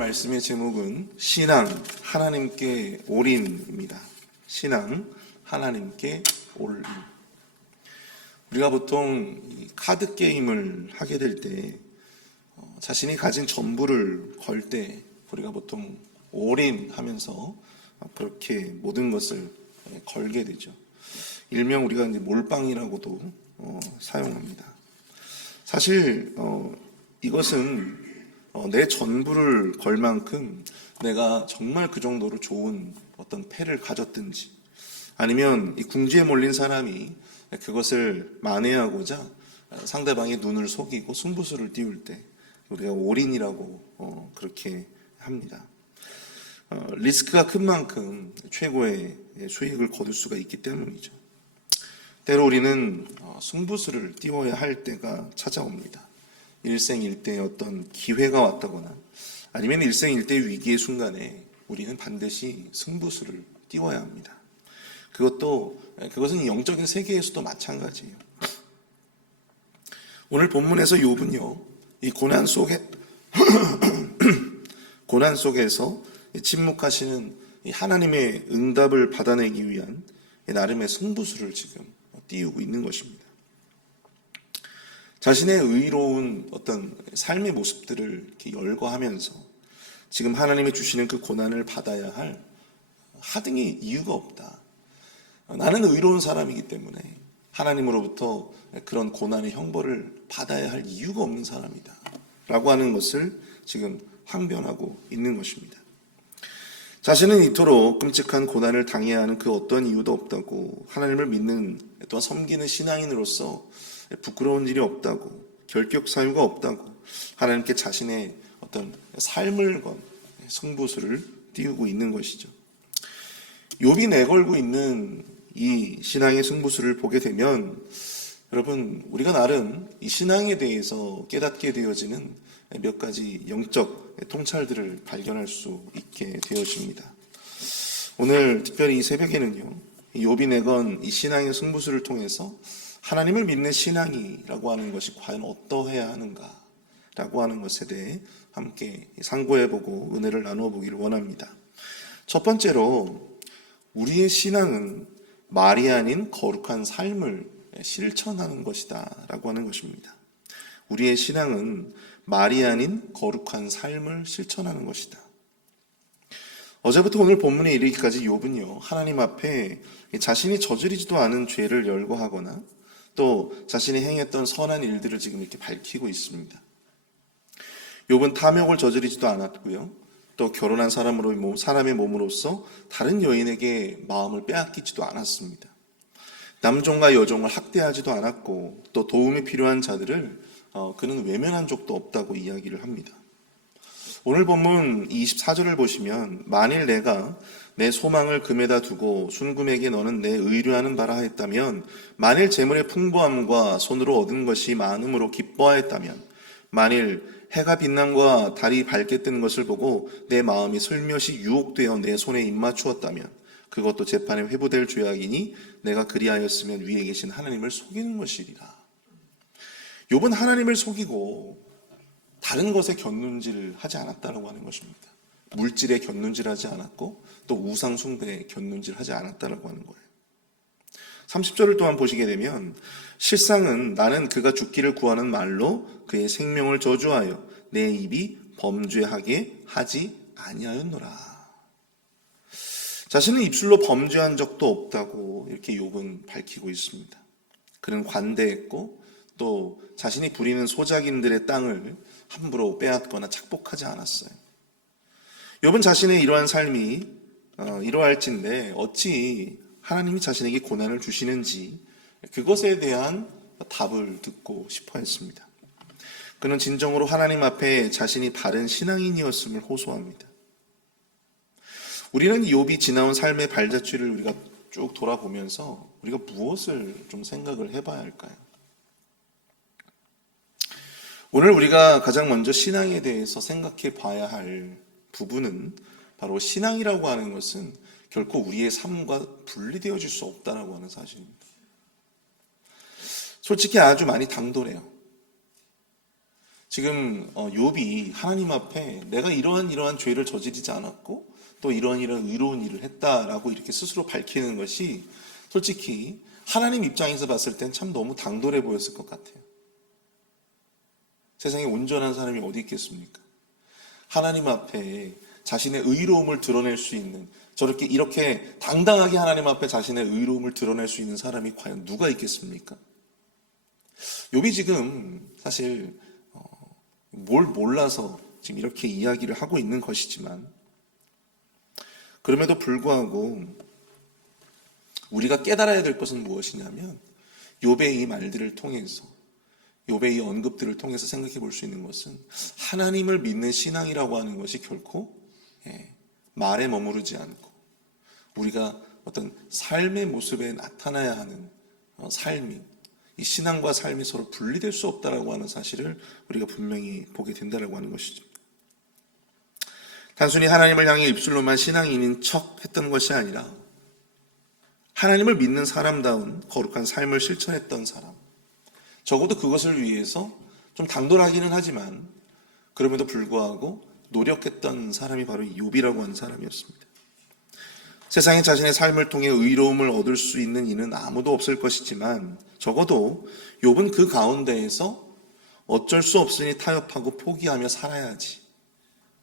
말씀의 제목은 신앙, 하나님께 올인입니다. 신앙, 하나님께 올인. 우리가 보통 카드 게임을 하게 될 때 자신이 가진 전부를 걸 때 우리가 보통 올인하면서 그렇게 모든 것을 걸게 되죠. 일명 우리가 이제 몰빵이라고도 사용합니다. 사실 이것은 내 전부를 걸 만큼 내가 정말 그 정도로 좋은 어떤 패를 가졌든지, 아니면 이 궁지에 몰린 사람이 그것을 만회하고자 상대방의 눈을 속이고 승부수를 띄울 때 우리가 올인이라고 그렇게 합니다. 리스크가 큰 만큼 최고의 수익을 거둘 수가 있기 때문이죠. 때로 우리는 승부수를 띄워야 할 때가 찾아옵니다. 일생일대의 어떤 기회가 왔다거나 아니면 일생일대의 위기의 순간에 우리는 반드시 승부수를 띄워야 합니다. 그것은 영적인 세계에서도 마찬가지예요. 오늘 본문에서 욥은요, 이 고난 속에서 침묵하시는 하나님의 응답을 받아내기 위한 나름의 승부수를 지금 띄우고 있는 것입니다. 자신의 의로운 어떤 삶의 모습들을 이렇게 열거하면서 지금 하나님이 주시는 그 고난을 받아야 할 하등의 이유가 없다. 나는 의로운 사람이기 때문에 하나님으로부터 그런 고난의 형벌을 받아야 할 이유가 없는 사람이다. 라고 하는 것을 지금 항변하고 있는 것입니다. 자신은 이토록 끔찍한 고난을 당해야 하는 그 어떤 이유도 없다고, 하나님을 믿는 또한 섬기는 신앙인으로서 부끄러운 일이 없다고, 결격 사유가 없다고, 하나님께 자신의 어떤 삶을 건 승부수를 띄우고 있는 것이죠. 욥이 내걸고 있는 이 신앙의 승부수를 보게 되면 여러분, 우리가 나름 이 신앙에 대해서 깨닫게 되어지는 몇 가지 영적 통찰들을 발견할 수 있게 되어집니다. 오늘 특별히 이 새벽에는요, 욥이 내건 이 신앙의 승부수를 통해서 하나님을 믿는 신앙이라고 하는 것이 과연 어떠해야 하는가라고 하는 것에 대해 함께 상고해보고 은혜를 나누어보기를 원합니다. 첫 번째로, 우리의 신앙은 말이 아닌 거룩한 삶을 실천하는 것이다 라고 하는 것입니다. 우리의 신앙은 말이 아닌 거룩한 삶을 실천하는 것이다. 어제부터 오늘 본문에 이르기까지 욥은요, 하나님 앞에 자신이 저지르지도 않은 죄를 열거하거나 또 자신이 행했던 선한 일들을 지금 이렇게 밝히고 있습니다. 욥은 탐욕을 저지르지도 않았고요, 또 결혼한 사람의 몸으로서 다른 여인에게 마음을 빼앗기지도 않았습니다. 남종과 여종을 학대하지도 않았고, 또 도움이 필요한 자들을 그는 외면한 적도 없다고 이야기를 합니다. 오늘 본문 24절을 보시면, 만일 내가 내 소망을 금에다 두고 순금에게 너는 내 의뢰하는 바라 하였다면, 만일 재물의 풍부함과 손으로 얻은 것이 많음으로 기뻐하였다면, 만일 해가 빛남과 달이 밝게 뜨는 것을 보고 내 마음이 슬며시 유혹되어 내 손에 입맞추었다면, 그것도 재판에 회부될 죄악이니 내가 그리하였으면 위에 계신 하나님을 속이는 것이리라. 욥은 하나님을 속이고 다른 것에 곁눈질을 하지 않았다고 하는 것입니다. 물질에 곁눈질하지 않았고 또 우상 숭배에 곁눈질하지 않았다고 하는 거예요. 30절을 또한 보시게 되면, 실상은 나는 그가 죽기를 구하는 말로 그의 생명을 저주하여 내 입이 범죄하게 하지 아니하였노라. 자신은 입술로 범죄한 적도 없다고 이렇게 욥은 밝히고 있습니다. 그는 관대했고 또 자신이 부리는 소작인들의 땅을 함부로 빼앗거나 착복하지 않았어요. 욥은 자신의 이러한 삶이 이러할진데 어찌 하나님이 자신에게 고난을 주시는지 그것에 대한 답을 듣고 싶어 했습니다. 그는 진정으로 하나님 앞에 자신이 바른 신앙인이었음을 호소합니다. 우리는 욥이 지나온 삶의 발자취를 우리가 쭉 돌아보면서 우리가 무엇을 좀 생각을 해봐야 할까요? 오늘 우리가 가장 먼저 신앙에 대해서 생각해 봐야 할 부분은 바로 신앙이라고 하는 것은 결코 우리의 삶과 분리되어질 수 없다라고 하는 사실입니다. 솔직히 아주 많이 당돌해요. 지금 욥이 하나님 앞에 내가 이러한 죄를 저지르지 않았고 또 이런 의로운 일을 했다라고 이렇게 스스로 밝히는 것이 솔직히 하나님 입장에서 봤을 땐 참 너무 당돌해 보였을 것 같아요. 세상에 온전한 사람이 어디 있겠습니까? 하나님 앞에 자신의 의로움을 드러낼 수 있는, 저렇게 이렇게 당당하게 하나님 앞에 자신의 의로움을 드러낼 수 있는 사람이 과연 누가 있겠습니까? 욥이 지금 사실 뭘 몰라서 지금 이렇게 이야기를 하고 있는 것이지만, 그럼에도 불구하고 우리가 깨달아야 될 것은 무엇이냐면, 욥의 이 말들을 통해서, 욥의 이 언급들을 통해서 생각해 볼 수 있는 것은, 하나님을 믿는 신앙이라고 하는 것이 결코 말에 머무르지 않고 우리가 어떤 삶의 모습에 나타나야 하는 삶이, 이 신앙과 삶이 서로 분리될 수 없다라고 하는 사실을 우리가 분명히 보게 된다라고 하는 것이죠. 단순히 하나님을 향해 입술로만 신앙인인 척 했던 것이 아니라 하나님을 믿는 사람다운 거룩한 삶을 실천했던 사람, 적어도 그것을 위해서 좀 당돌하기는 하지만 그럼에도 불구하고 노력했던 사람이 바로 욥이라고 하는 사람이었습니다. 세상에 자신의 삶을 통해 의로움을 얻을 수 있는 이는 아무도 없을 것이지만 적어도 욥은 그 가운데에서 어쩔 수 없으니 타협하고 포기하며 살아야지,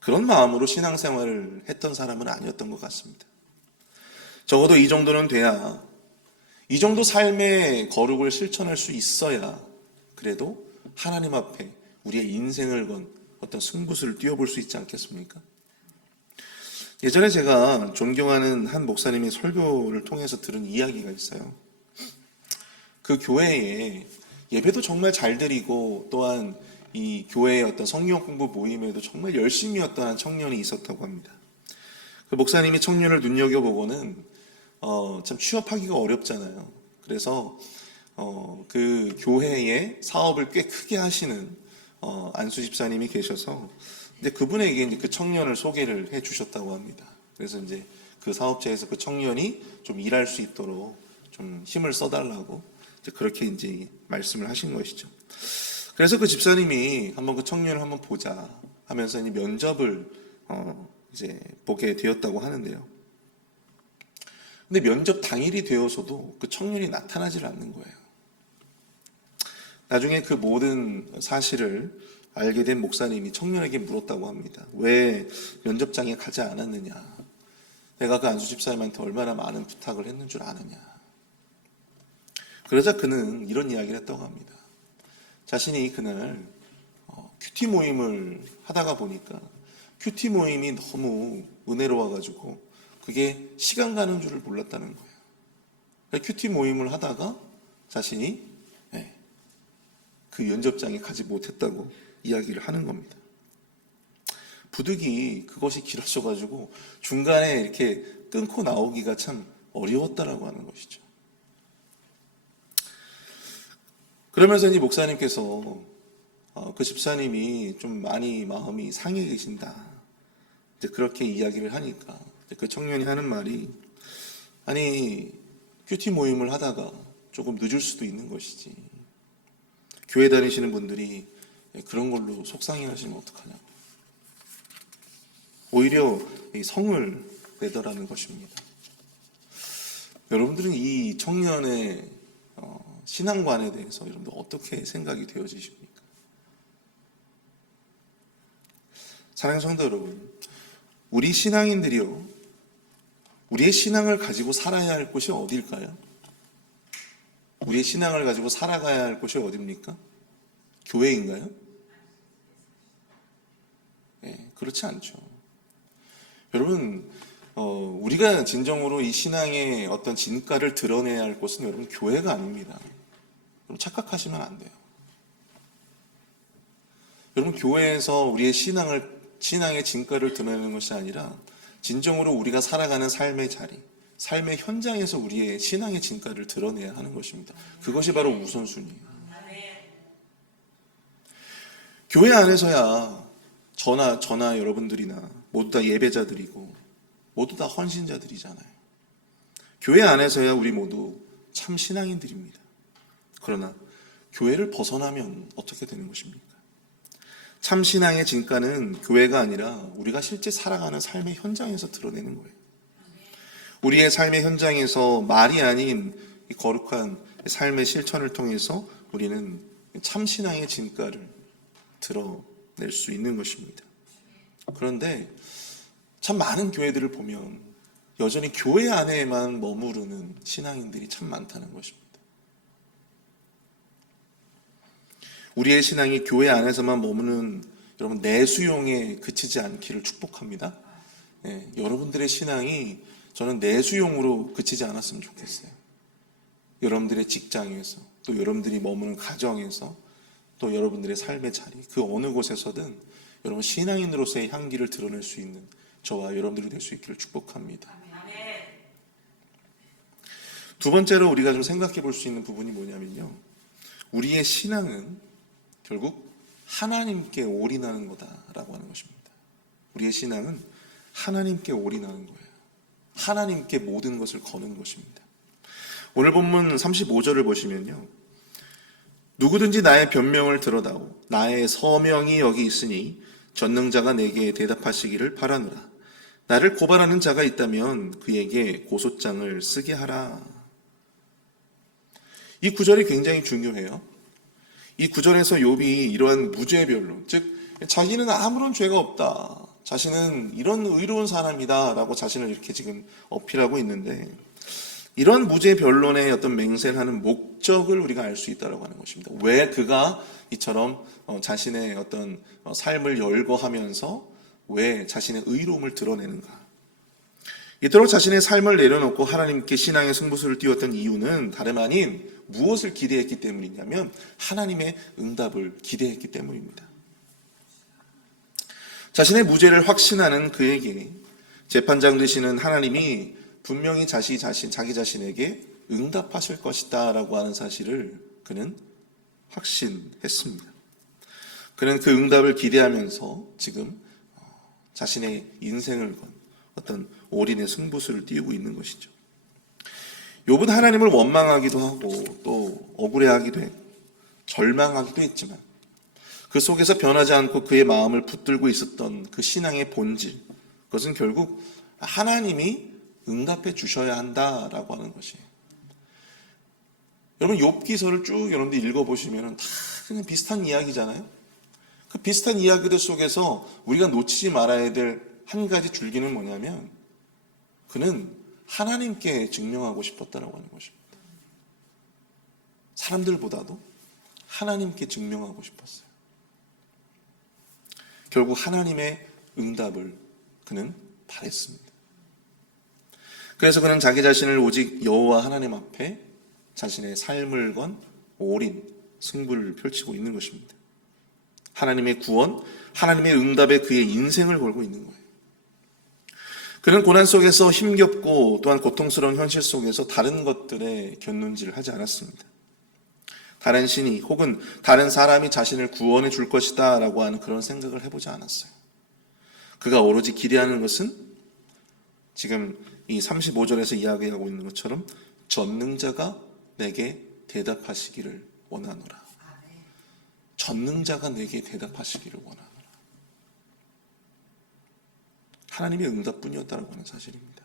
그런 마음으로 신앙생활을 했던 사람은 아니었던 것 같습니다. 적어도 이 정도는 돼야, 이 정도 삶의 거룩을 실천할 수 있어야 그래도 하나님 앞에 우리의 인생을 건 어떤 승부수를 띄워볼 수 있지 않겠습니까? 예전에 제가 존경하는 한 목사님의 설교를 통해서 들은 이야기가 있어요. 그 교회에 예배도 정말 잘 드리고 또한 이 교회의 어떤 성경 공부 모임에도 정말 열심히 왔던 한 청년이 있었다고 합니다. 그 목사님이 청년을 눈여겨보고는 참 취업하기가 어렵잖아요. 그래서 그 교회의 사업을 꽤 크게 하시는 안수 집사님이 계셔서 이제 그분에게 이제 그 청년을 소개를 해 주셨다고 합니다. 그래서 이제 그 사업체에서 그 청년이 좀 일할 수 있도록 좀 힘을 써달라고 이제 그렇게 이제 말씀을 하신 것이죠. 그래서 그 집사님이 한번 그 청년을 한번 보자 하면서 이제 면접을 이제 보게 되었다고 하는데요. 근데 면접 당일이 되어서도 그 청년이 나타나질 않는 거예요. 나중에 그 모든 사실을 알게 된 목사님이 청년에게 물었다고 합니다. 왜 면접장에 가지 않았느냐? 내가 그 안수 집사님한테 얼마나 많은 부탁을 했는 줄 아느냐? 그러자 그는 이런 이야기를 했다고 합니다. 자신이 그날 큐티 모임을 하다가 보니까 큐티 모임이 너무 은혜로워가지고 그게 시간 가는 줄을 몰랐다는 거예요. 큐티 모임을 하다가 자신이 그 면접장에 가지 못했다고 이야기를 하는 겁니다. 부득이 그것이 길어져가지고 중간에 이렇게 끊고 나오기가 참 어려웠다라고 하는 것이죠. 그러면서 이제 목사님께서 그 집사님이 좀 많이 마음이 상해 계신다, 이제 그렇게 이야기를 하니까 그 청년이 하는 말이, 아니 큐티 모임을 하다가 조금 늦을 수도 있는 것이지, 교회 다니시는 분들이 그런 걸로 속상해 하시면 어떡하냐고, 오히려 성을 내더라는 것입니다. 여러분들은 이 청년의 신앙관에 대해서 여러분들 어떻게 생각이 되어지십니까? 사랑하는 성도 여러분, 우리 신앙인들이요, 우리의 신앙을 가지고 살아야 할 곳이 어디일까요? 우리의 신앙을 가지고 살아가야 할 곳이 어디입니까? 교회인가요? 네, 그렇지 않죠. 여러분, 우리가 진정으로 이 신앙의 어떤 진가를 드러내야 할 곳은 여러분 교회가 아닙니다. 여러분 착각하시면 안 돼요. 여러분 교회에서 우리의 신앙의 진가를 드러내는 것이 아니라 진정으로 우리가 살아가는 삶의 자리, 삶의 현장에서 우리의 신앙의 진가를 드러내야 하는 것입니다. 그것이 바로 우선순위예요. 교회 안에서야 저나 여러분들이나 모두 다 예배자들이고 모두 다 헌신자들이잖아요. 교회 안에서야 우리 모두 참 신앙인들입니다. 그러나 교회를 벗어나면 어떻게 되는 것입니까? 참 신앙의 진가는 교회가 아니라 우리가 실제 살아가는 삶의 현장에서 드러내는 거예요. 우리의 삶의 현장에서 말이 아닌 이 거룩한 삶의 실천을 통해서 우리는 참 신앙의 진가를 드러낼 수 있는 것입니다. 그런데 참 많은 교회들을 보면 여전히 교회 안에만 머무르는 신앙인들이 참 많다는 것입니다. 우리의 신앙이 교회 안에서만 머무는 여러분 내수용에 그치지 않기를 축복합니다. 여러분들의 신앙이 저는 내수용으로 그치지 않았으면 좋겠어요. 여러분들의 직장에서, 또 여러분들이 머무는 가정에서, 또 여러분들의 삶의 자리, 그 어느 곳에서든 여러분 신앙인으로서의 향기를 드러낼 수 있는 저와 여러분들이 될 수 있기를 축복합니다. 두 번째로 우리가 좀 생각해 볼 수 있는 부분이 뭐냐면요, 우리의 신앙은 결국 하나님께 올인하는 거다라고 하는 것입니다. 우리의 신앙은 하나님께 올인하는 거예요. 하나님께 모든 것을 거는 것입니다. 오늘 본문 35절을 보시면요, 누구든지 나의 변명을 들어다오 나의 서명이 여기 있으니 전능자가 내게 대답하시기를 바라노라. 나를 고발하는 자가 있다면 그에게 고소장을 쓰게 하라. 이 구절이 굉장히 중요해요. 이 구절에서 욥이 이러한 무죄 변론, 즉 자기는 아무런 죄가 없다, 자신은 이런 의로운 사람이다 라고 자신을 이렇게 지금 어필하고 있는데, 이런 무죄 변론의 어떤 맹세를 하는 목적을 우리가 알 수 있다고 하는 것입니다. 왜 그가 이처럼 자신의 어떤 삶을 열거하면서 왜 자신의 의로움을 드러내는가. 이토록 자신의 삶을 내려놓고 하나님께 신앙의 승부수를 띄웠던 이유는 다름 아닌 무엇을 기대했기 때문이냐면 하나님의 응답을 기대했기 때문입니다. 자신의 무죄를 확신하는 그에게 재판장 되시는 하나님이 분명히 자기 자신에게 응답하실 것이다 라고 하는 사실을 그는 확신했습니다. 그는 그 응답을 기대하면서 지금 자신의 인생을 건 어떤 올인의 승부수를 띄우고 있는 것이죠. 욥은 하나님을 원망하기도 하고 또 억울해하기도 했고 절망하기도 했지만 그 속에서 변하지 않고 그의 마음을 붙들고 있었던 그 신앙의 본질, 그것은 결국 하나님이 응답해 주셔야 한다라고 하는 것이에요. 여러분 욥기서를 쭉 여러분들 읽어보시면 다 그냥 비슷한 이야기잖아요. 그 비슷한 이야기들 속에서 우리가 놓치지 말아야 될 한 가지 줄기는 뭐냐면 그는 하나님께 증명하고 싶었다라고 하는 것입니다. 사람들보다도 하나님께 증명하고 싶었어요. 결국 하나님의 응답을 그는 바랬습니다. 그래서 그는 자기 자신을 오직 여호와 하나님 앞에 자신의 삶을 건 올인, 승부를 펼치고 있는 것입니다. 하나님의 구원, 하나님의 응답에 그의 인생을 걸고 있는 거예요. 그는 고난 속에서 힘겹고 또한 고통스러운 현실 속에서 다른 것들에 곁눈질을 하지 않았습니다. 다른 신이 혹은 다른 사람이 자신을 구원해 줄 것이다 라고 하는 그런 생각을 해보지 않았어요. 그가 오로지 기대하는 것은 지금 이 35절에서 이야기하고 있는 것처럼 전능자가 내게 대답하시기를 원하노라. 전능자가 내게 대답하시기를 원하노라. 하나님의 응답뿐이었다고 하는 사실입니다.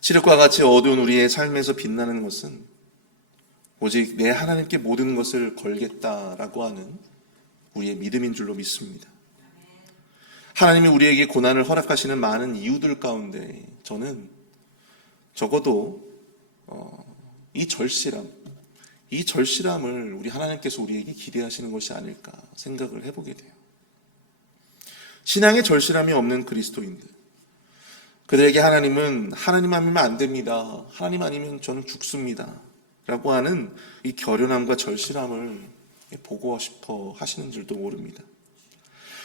칠흑과 같이 어두운 우리의 삶에서 빛나는 것은 오직 내 하나님께 모든 것을 걸겠다라고 하는 우리의 믿음인 줄로 믿습니다. 하나님이 우리에게 고난을 허락하시는 많은 이유들 가운데 저는 적어도 이 절실함을 우리 하나님께서 우리에게 기대하시는 것이 아닐까 생각을 해보게 돼요. 신앙의 절실함이 없는 그리스도인들, 그들에게 하나님은 하나님 아니면 안 됩니다, 하나님 아니면 저는 죽습니다 라고 하는 이 결연함과 절실함을 보고 싶어 하시는 줄도 모릅니다.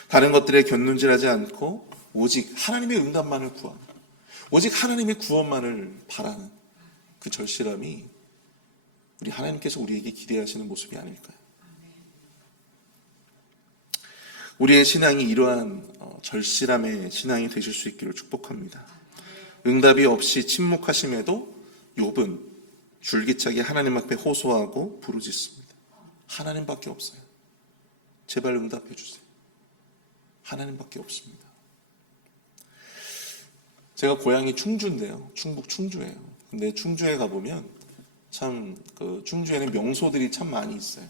다른 것들에 곁눈질하지 않고 오직 하나님의 응답만을 구하는, 오직 하나님의 구원만을 바라는 그 절실함이 우리 하나님께서 우리에게 기대하시는 모습이 아닐까요? 우리의 신앙이 이러한 절실함의 신앙이 되실 수 있기를 축복합니다. 응답이 없이 침묵하심에도 욥은 줄기차게 하나님 앞에 호소하고 부르짖습니다. 하나님밖에 없어요. 제발 응답해 주세요. 하나님밖에 없습니다. 제가 고향이 충주인데요. 충북 충주예요. 근데 충주에 가보면 참 충주에는 명소들이 참 많이 있어요.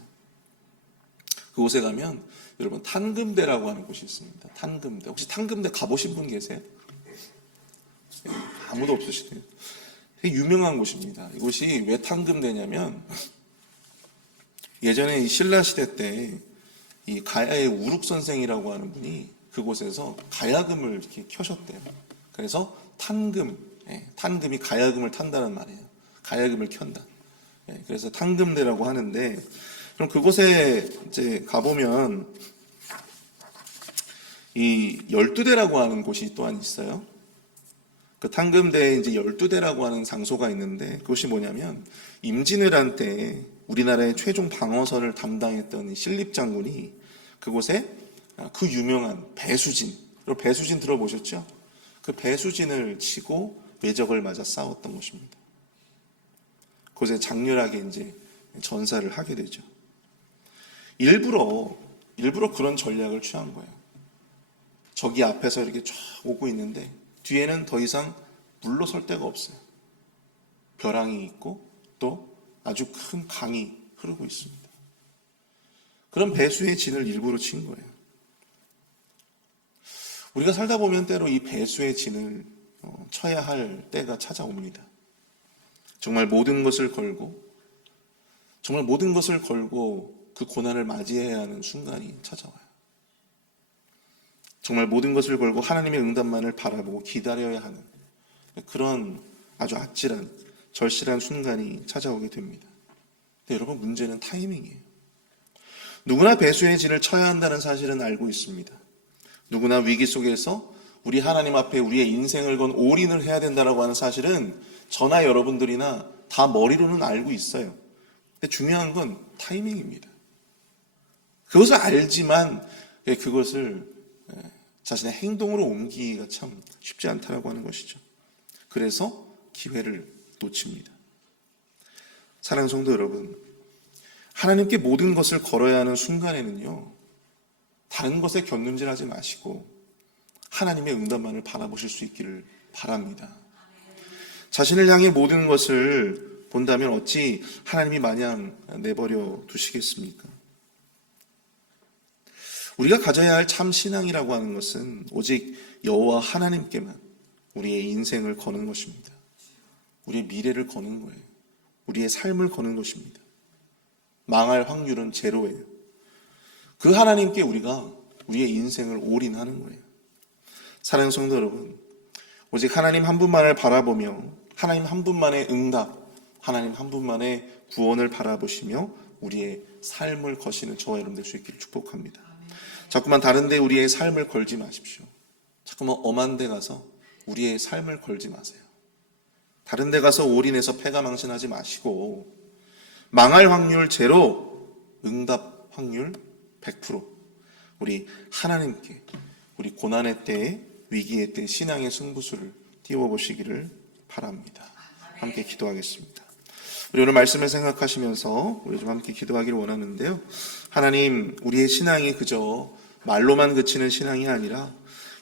그곳에 가면 여러분 탄금대라고 하는 곳이 있습니다. 탄금대. 혹시 탄금대 가보신 분 계세요? 아무도 없으시네요. 되게 유명한 곳입니다. 이곳이 왜 탄금대냐면 예전에 이 신라시대 때 이 가야의 우룩 선생이라고 하는 분이 그곳에서 가야금을 이렇게 켜셨대요. 그래서 탄금이 가야금을 탄다는 말이에요. 가야금을 켠다. 그래서 탄금대라고 하는데, 그럼 그곳에 이제 가보면 이 12대라고 하는 곳이 또한 있어요. 그 탄금대에 이제 12대라고 하는 장소가 있는데, 그것이 뭐냐면 임진왜란 때 우리나라의 최종 방어선을 담당했던 신립 장군이 그곳에 그 유명한 배수진 들어보셨죠? 그 배수진을 치고 외적을 맞아 싸웠던 것입니다. 그곳에 장렬하게 이제 전사를 하게 되죠. 일부러 그런 전략을 취한 거예요. 적이 앞에서 이렇게 쫙 오고 있는데 뒤에는 더 이상 물러설 데가 없어요. 벼랑이 있고 또 아주 큰 강이 흐르고 있습니다. 그런 배수의 진을 일부러 친 거예요. 우리가 살다 보면 때로 이 배수의 진을 쳐야 할 때가 찾아옵니다. 정말 모든 것을 걸고 그 고난을 맞이해야 하는 순간이 찾아와요. 정말 모든 것을 걸고 하나님의 응답만을 바라보고 기다려야 하는 그런 아주 아찔한 절실한 순간이 찾아오게 됩니다. 근데 여러분, 문제는 타이밍이에요. 누구나 배수의 진을 쳐야 한다는 사실은 알고 있습니다. 누구나 위기 속에서 우리 하나님 앞에 우리의 인생을 건 올인을 해야 된다고 하는 사실은 저나 여러분들이나 다 머리로는 알고 있어요. 근데 중요한 건 타이밍입니다. 그것을 알지만 그것을 자신의 행동으로 옮기기가 참 쉽지 않다라고 하는 것이죠. 그래서 기회를 놓칩니다. 사랑하는 성도 여러분, 하나님께 모든 것을 걸어야 하는 순간에는요, 다른 것에 곁눈질하지 마시고 하나님의 응답만을 바라보실 수 있기를 바랍니다. 자신을 향해 모든 것을 본다면 어찌 하나님이 마냥 내버려 두시겠습니까? 우리가 가져야 할 참 신앙이라고 하는 것은 오직 여호와 하나님께만 우리의 인생을 거는 것입니다. 우리의 미래를 거는 거예요. 우리의 삶을 거는 것입니다. 망할 확률은 제로예요. 그 하나님께 우리가 우리의 인생을 올인하는 거예요. 사랑하는 성도 여러분, 오직 하나님 한 분만을 바라보며 하나님 한 분만의 응답, 하나님 한 분만의 구원을 바라보시며 우리의 삶을 거시는 저와 여러분 될 수 있기를 축복합니다. 자꾸만 다른 데 우리의 삶을 걸지 마십시오. 자꾸만 엄한 데 가서 우리의 삶을 걸지 마세요. 다른 데 가서 올인해서 패가망신하지 마시고 망할 확률 제로, 응답 확률 100%. 우리 하나님께 우리 고난의 때에, 위기의 때 신앙의 승부수를 띄워보시기를 바랍니다. 함께 기도하겠습니다. 우리 오늘 말씀을 생각하시면서 우리 좀 함께 기도하기를 원하는데요. 하나님, 우리의 신앙이 그저 말로만 그치는 신앙이 아니라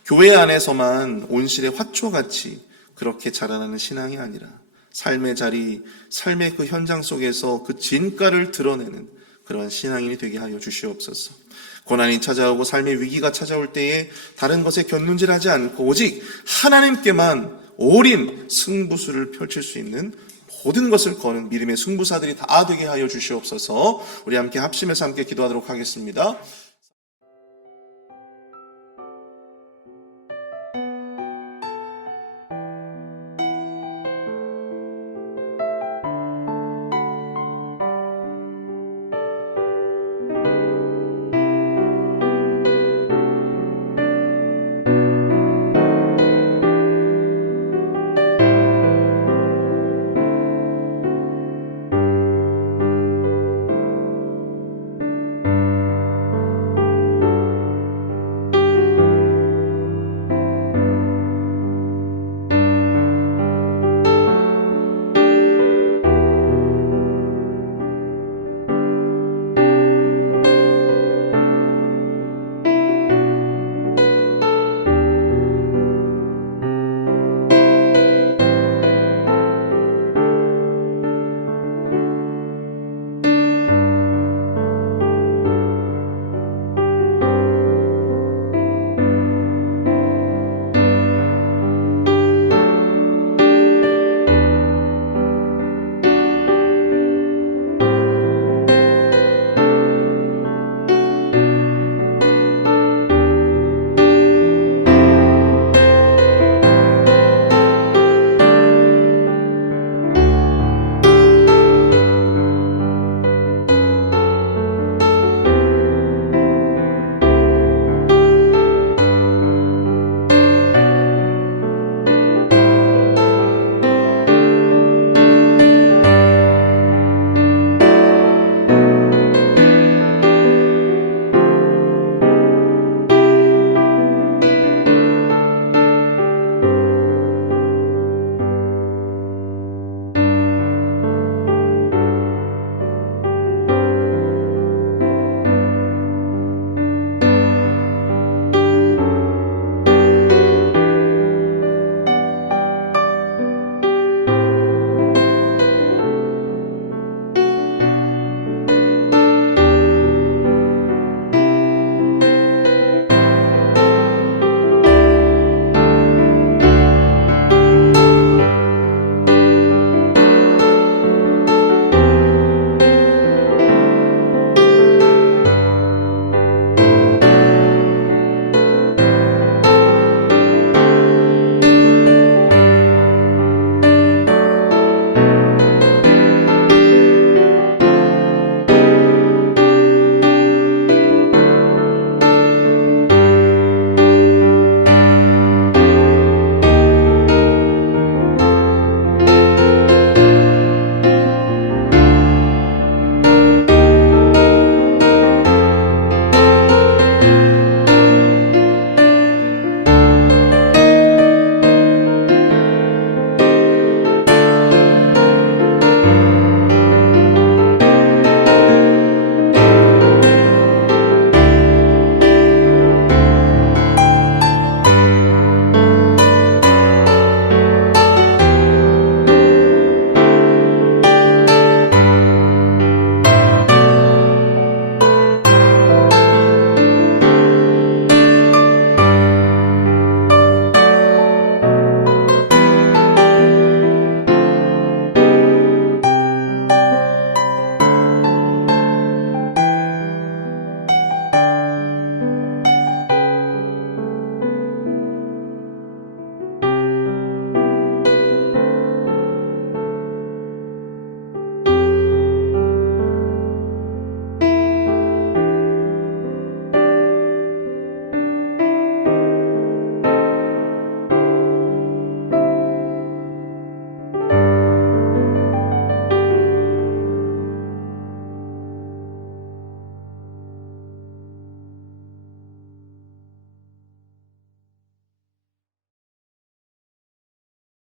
교회 안에서만 온실의 화초같이 그렇게 자라나는 신앙이 아니라 삶의 자리, 삶의 그 현장 속에서 그 진가를 드러내는 그러한 신앙인이 되게 하여 주시옵소서. 고난이 찾아오고 삶의 위기가 찾아올 때에 다른 것에 곁눈질하지 않고 오직 하나님께만 올인 승부수를 펼칠 수 있는 모든 것을 거는 믿음의 승부사들이 다 되게 하여 주시옵소서. 우리 함께 합심해서 함께 기도하도록 하겠습니다.